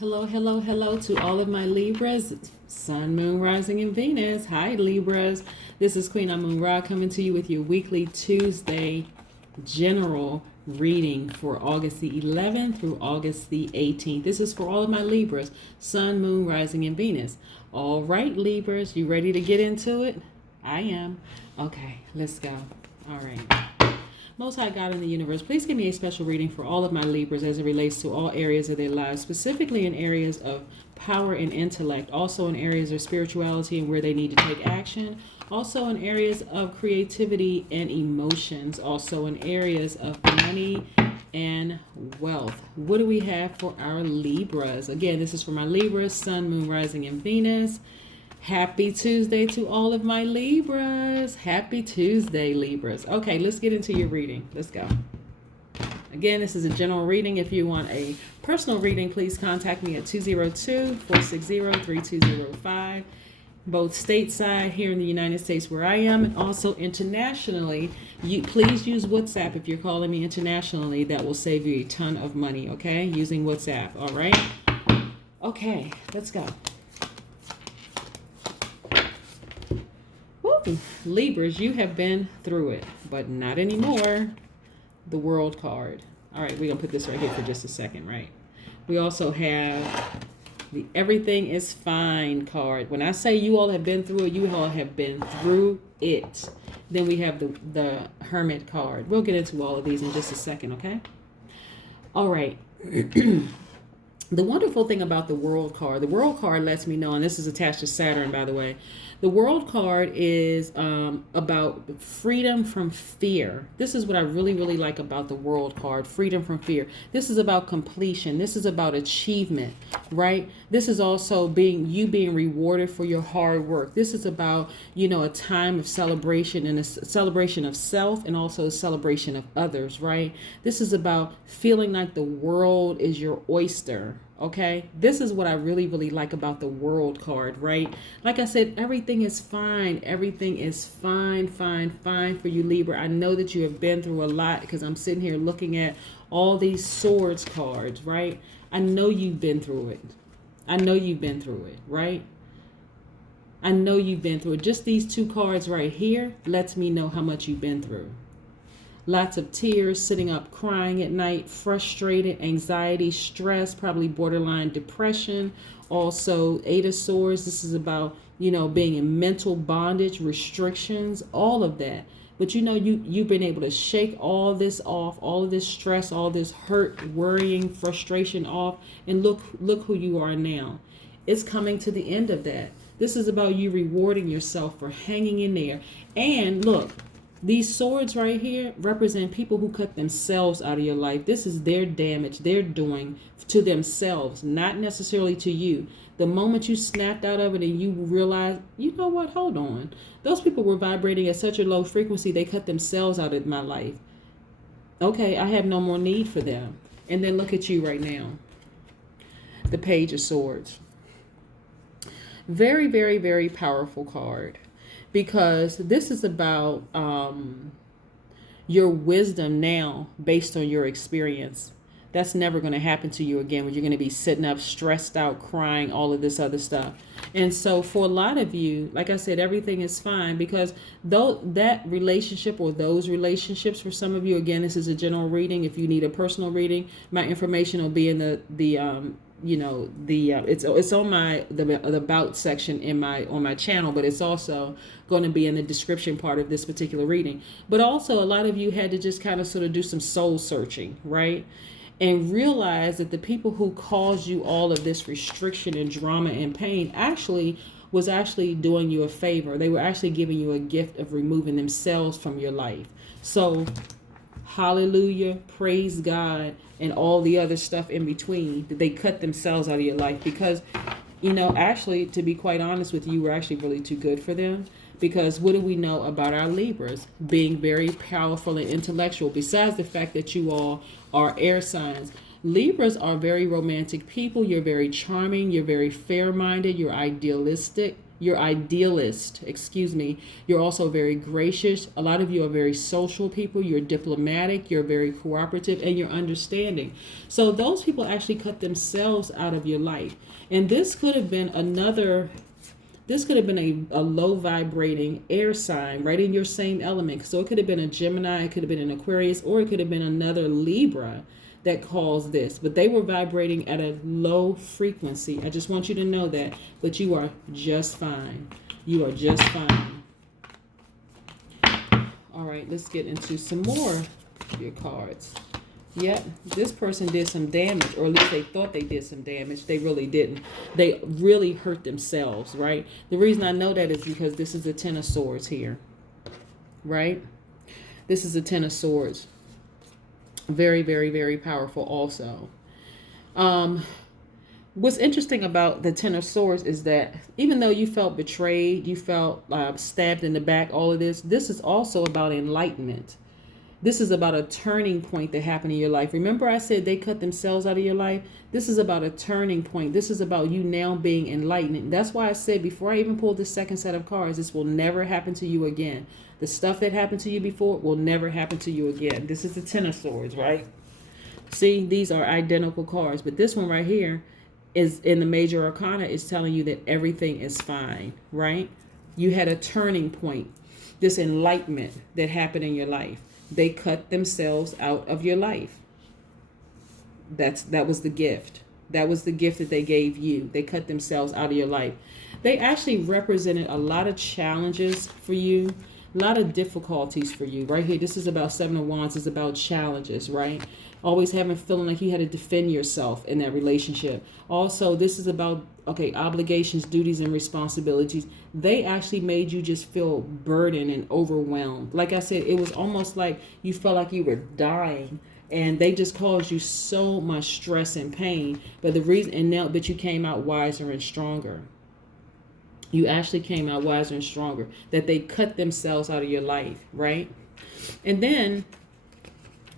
Hello, hello, hello to all of my Libras, Sun, Moon, Rising, and Venus. Hi, Libras. This is Queen Amun Ra coming to you with your weekly Tuesday general reading for August the 11th through August the 18th. This is for all of my Libras, Sun, Moon, Rising, and Venus. All right, Libras, you ready to get into it? I am. Okay, let's go. All right. Most High God in the universe, please give me a special reading for all of my Libras as it relates to all areas of their lives, specifically in areas of power and intellect, also in areas of spirituality and where they need to take action, also in areas of creativity and emotions, also in areas of money and wealth. What do we have for our Libras? Again, this is for my Libras, Sun, Moon, Rising, and Venus. Happy Tuesday to all of my Libras. Happy Tuesday, Libras. Okay, let's get into your reading. Let's go. Again, this is a general reading. If you want a personal reading, please contact me at 202-460-3205. Both stateside here in the United States where I am, and also internationally. Please use WhatsApp if you're calling me internationally. That will save you a ton of money, okay? Using WhatsApp, all right? Okay, let's go. Libras, you have been through it, but not anymore. The World card. All right, we're going to put this right here for just a second, right? We also have the Everything is Fine card. When I say you all have been through it, you all have been through it. Then we have the Hermit card. We'll get into all of these in just a second, okay? All right. The wonderful thing about the World card lets me know, and this is attached to Saturn, by the way. The World card is about freedom from fear. This is what I really, really like about the World card, freedom from fear. This is about completion. This is about achievement, right? This is also being rewarded for your hard work. This is about, a time of celebration, and a celebration of self and also a celebration of others, right? This is about feeling like the world is your oyster. Okay, this is what I really, really like about the World card, right? Like I said, everything is fine. Everything is fine for you, Libra. I know that you have been through a lot because I'm sitting here looking at all these swords cards, right? I know you've been through it. I know you've been through it, right? I know you've been through it. Just these two cards right here lets me know how much you've been through. Lots of tears, sitting up crying at night, frustrated, anxiety, stress, probably borderline depression. Also, Eight of Swords, this is about, being in mental bondage, restrictions, all of that. But you've been able to shake all this off, all of this stress, all this hurt, worrying, frustration off, and look who you are now. It's coming to the end of that. This is about you rewarding yourself for hanging in there. And look, these swords right here represent people who cut themselves out of your life. This is their damage they're doing to themselves, not necessarily to you. The moment you snapped out of it and you realize, you know what, hold on. Those people were vibrating at such a low frequency, they cut themselves out of my life. Okay, I have no more need for them. And then look at you right now. The Page of Swords. Very, very, very powerful card. Because this is about your wisdom now based on your experience. That's never going to happen to you again when you're going to be sitting up, stressed out, crying, all of this other stuff. And so for a lot of you, like I said, everything is fine because though that relationship or those relationships for some of you, again, this is a general reading. If you need a personal reading, my information will be in it's on the about section on my channel, but it's also going to be in the description part of this particular reading. But also a lot of you had to just kind of sort of do some soul searching, right? And realize that the people who caused you all of this restriction and drama and pain was actually doing you a favor. They were actually giving you a gift of removing themselves from your life. So hallelujah, praise God, and all the other stuff in between, that they cut themselves out of your life because, actually, to be quite honest with you, we're actually really too good for them. Because what do we know about our Libras? Being very powerful and intellectual, besides the fact that you all are air signs. Libras are very romantic people. You're very charming. You're very fair-minded. You're idealistic. You're idealist, excuse me. You're also very gracious. A lot of you are very social people. You're diplomatic. You're very cooperative, and you're understanding. So those people actually cut themselves out of your life. And this could have been a low vibrating air sign right in your same element. So it could have been a Gemini, it could have been an Aquarius, or it could have been another Libra that caused this. But they were vibrating at a low frequency. I just want you to know that. But you are just fine. You are just fine. All right, let's get into some more of your cards. Yep, this person did some damage, or at least they thought they did some damage. They really didn't. They really hurt themselves, right? The reason I know that is because this is the Ten of Swords here, right? This is the Ten of Swords. Very, very, very powerful also. What's interesting about the Ten of Swords is that even though you felt betrayed, you felt stabbed in the back, all of this is also about enlightenment. This is about a turning point that happened in your life. Remember I said they cut themselves out of your life? This is about a turning point. This is about you now being enlightened. That's why I said before I even pulled the second set of cards, this will never happen to you again. The stuff that happened to you before will never happen to you again. This is the Ten of Swords, right? See, these are identical cards. But this one right here is in the Major Arcana is telling you that everything is fine, right? You had a turning point. This enlightenment that happened in your life. They cut themselves out of your life. That was the gift. That was the gift that they gave you. They cut themselves out of your life. They actually represented a lot of challenges for you, a lot of difficulties for you. Right here, this is about Seven of Wands. It's about challenges, right? Always having feeling like you had to defend yourself in that relationship. Also, this is about, obligations, duties, and responsibilities. They actually made you just feel burdened and overwhelmed. Like I said, it was almost like you felt like you were dying, and they just caused you so much stress and pain. But but you came out wiser and stronger. You actually came out wiser and stronger. That they cut themselves out of your life, right? And then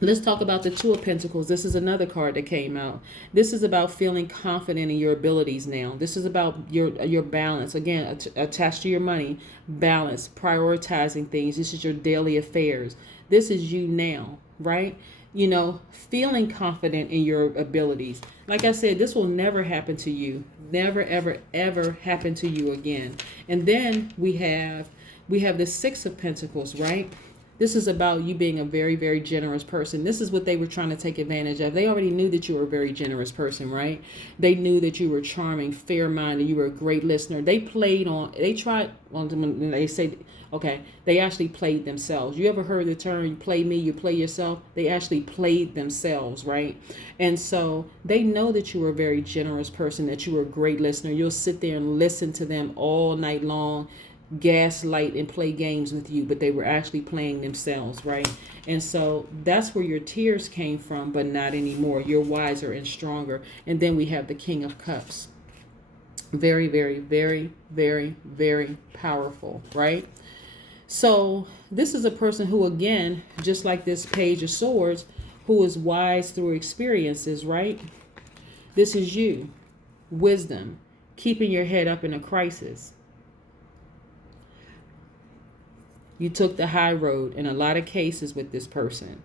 let's talk about the Two of Pentacles. This is another card that came out. This is about feeling confident in your abilities now. This is about your balance. Again, attached to your money, balance, prioritizing things. This is your daily affairs. This is you now, right? Feeling confident in your abilities. Like I said, this will never happen to you. Never, ever, ever happen to you again. And then we have the Six of Pentacles, right? This is about you being a very, very generous person. This is what they were trying to take advantage of. They already knew that you were a very generous person, right? They knew that you were charming, fair-minded, you were a great listener. They actually played themselves. You ever heard the term, you play me, you play yourself? They actually played themselves, right? And so they know that you were a very generous person, that you were a great listener. You'll sit there and listen to them all night long, gaslight and play games with you, but they were actually playing themselves, right? And so that's where your tears came from, but not anymore. You're wiser and stronger. And then we have the King of Cups. Very, very, very, very, very powerful, right? So this is a person who, again, just like this Page of Swords, who is wise through experiences, right? This is you. Wisdom. Keeping your head up in a crisis. You took the high road in a lot of cases with this person.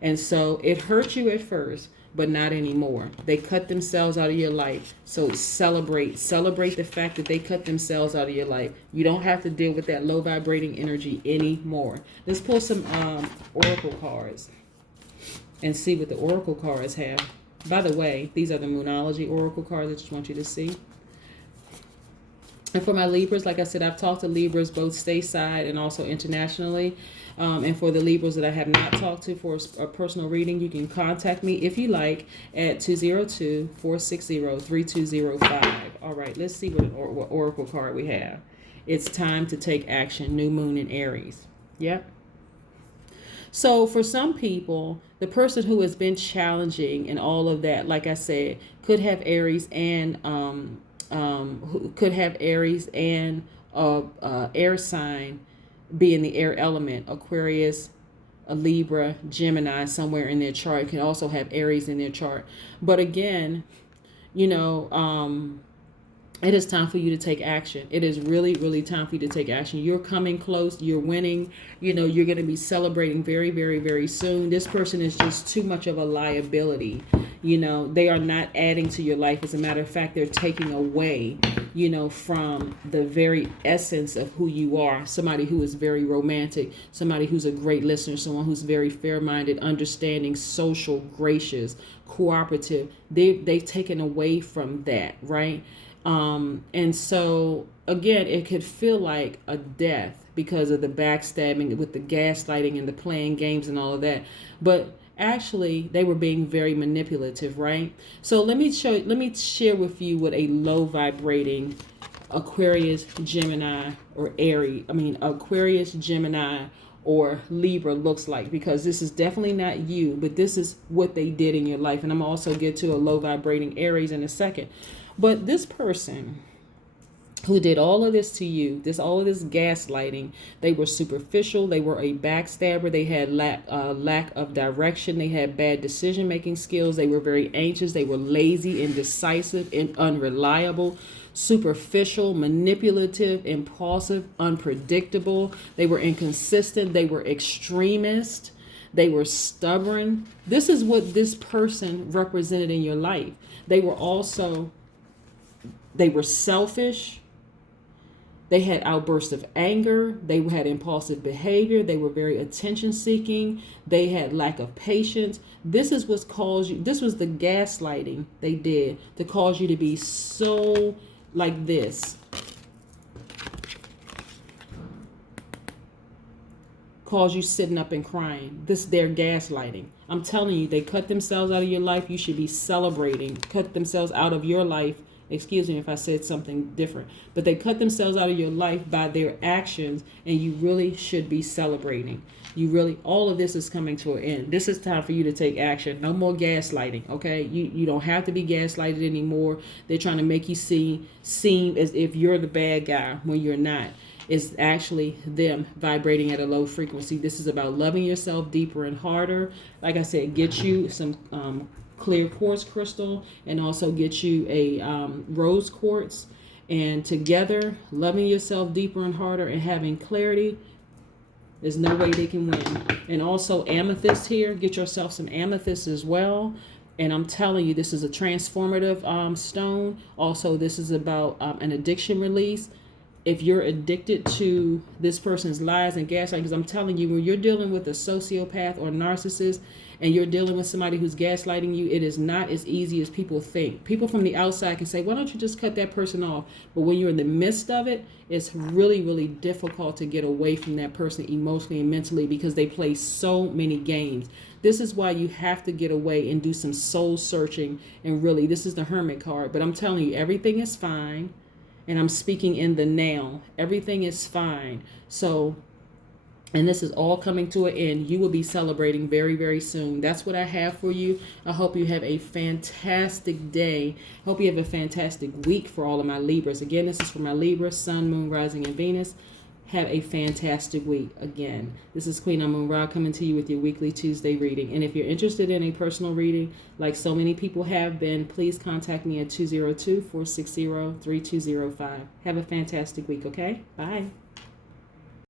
And so it hurt you at first, but not anymore. They cut themselves out of your life. So celebrate the fact that they cut themselves out of your life. You don't have to deal with that low vibrating energy anymore. Let's pull some oracle cards and see what the oracle cards have. By the way, these are the Moonology oracle cards. I just want you to see. And for my Libras, like I said, I've talked to Libras both stateside and also internationally. And for the Libras that I have not talked to for a personal reading, you can contact me if you like at 202-460-3205. All right, let's see what oracle card we have. It's time to take action. New moon in Aries. Yep. So for some people, the person who has been challenging and all of that, like I said, could have Aries and who could have Aries and air sign be in the air element. Aquarius, a Libra, Gemini, somewhere in their chart. Can also have Aries in their chart. But again, It is time for you to take action. It is really, really time for you to take action. You're coming close. You're winning. You know, you're going to be celebrating very, very, very soon. This person is just too much of a liability. You know, they are not adding to your life. As a matter of fact, they're taking away, you know, from the very essence of who you are. Somebody who is very romantic, somebody who's a great listener, someone who's very fair-minded, understanding, social, gracious, cooperative. They've taken away from that, right? And so again, it could feel like a death because of the backstabbing with the gaslighting and the playing games and all of that. But actually, they were being very manipulative, right? So let me share with you what a low vibrating Aquarius, Gemini, or Aquarius, Gemini, or Libra looks like, because this is definitely not you, but this is what they did in your life. And I'm also get to a low vibrating Aries in a second. But this person who did all of this to you, all of this gaslighting, they were superficial, they were a backstabber, they had lack of direction, they had bad decision-making skills, they were very anxious, they were lazy, indecisive, and unreliable, superficial, manipulative, impulsive, unpredictable, they were inconsistent, they were extremist, they were stubborn. This is what this person represented in your life. They were selfish. They had outbursts of anger. They had impulsive behavior. They were very attention seeking. They had lack of patience. This is what's caused you. This was the gaslighting they did to cause you to be so like this. Cause you sitting up and crying. This is their gaslighting. I'm telling you, they cut themselves out of your life. You should be celebrating. Cut themselves out of your life. Excuse me if I said something different. But they cut themselves out of your life by their actions, and you really should be celebrating. All of this is coming to an end. This is time for you to take action. No more gaslighting, okay? You don't have to be gaslighted anymore. They're trying to make you seem as if you're the bad guy when you're not. It's actually them vibrating at a low frequency. This is about loving yourself deeper and harder. Like I said, get you some clear quartz crystal, and also get you a rose quartz. And together, loving yourself deeper and harder and having clarity, there's no way they can win. And also amethyst here. Get yourself some amethyst as well. And I'm telling you, this is a transformative stone. Also, this is about an addiction release. If you're addicted to this person's lies and gaslighting, because I'm telling you, when you're dealing with a sociopath or narcissist and you're dealing with somebody who's gaslighting you, it is not as easy as people think. People from the outside can say, why don't you just cut that person off? But when you're in the midst of it, it's really, really difficult to get away from that person emotionally and mentally, because they play so many games. This is why you have to get away and do some soul searching. And really, this is the Hermit card. But I'm telling you, everything is fine. And I'm speaking in the now. Everything is fine. So, and this is all coming to an end. You will be celebrating very, very soon. That's what I have for you. I hope you have a fantastic day. I hope you have a fantastic week for all of my Libras. Again, this is for my Libra, Sun, Moon, Rising, and Venus. Have a fantastic week. Again, this is Queen Amun Ra coming to you with your weekly Tuesday reading. And if you're interested in a personal reading, like so many people have been, please contact me at 202-460-3205. Have a fantastic week, okay? Bye.